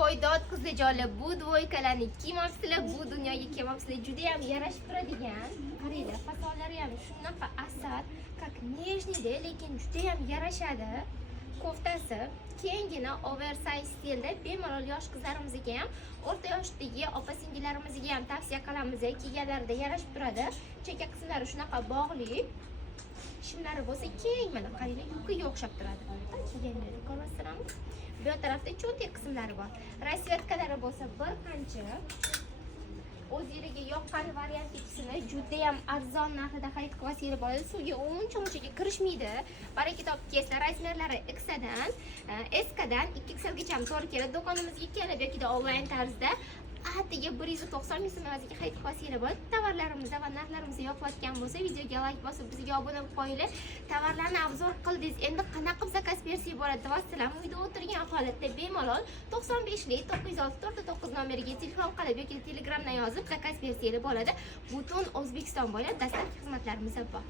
Foydot qizlarjonlar, bu dvoykalarni kiymabsizlar, bu dunyoga kelmabsizlar. Juda ham yarashib turadigan. Qaranglar, fasonlari ham shunaqa asal, как нежныйda, lekin juda ham yarashadi. Koftasi kengina oversize stilda, bemalol yosh qizlarimizga ham, o'rta yoshdagi opa-singillarimizga ham tavsiya qilamiz. Kiyganlarida yarashib turadi. Cheka qismlari shunaqa bog'li. Shimlari bo'lsa keng, mana qaranglar, yukiga o'xshab turadi. Kiyganlarni ko'rasizlarmi? Bu tarafda cho'ntak qismlari bor. Rasvetkalari bo'lsa bir qancha. O'zingizga yoqqan variant ikkisini juda ham arzon narxida xarid qilib olsangiz bo'ladi. Suvga uncha-munchaga kirishmaydi. Baraka topib kelsa, razmerlari X dan, S dan 2XL gacha ham to'g'ri keladi. Do'konimizga kelib yoki onlayn tarzda atigi 190 ming so'm evaziga xarid qilib olsangiz bo'ladi. Tovarlarimizni va narxlarimizni yoqayotgan bo'lsa, videoga like bosib, bizga obuna bo'lib qo'yinglar. Tovarlarni obzor qildingiz. Endi qanaqa qilib zakaz bersangiz bo'ladi deyapsizlar. Uyda o'tirgan holatda bemalol 95lik 906 nomeriga telefon qilib yoki Telegramdan yozib zakaz bersangiz bo'ladi. Butun O'zbekiston bo'ylab dastlabki xizmatlarimiz bor.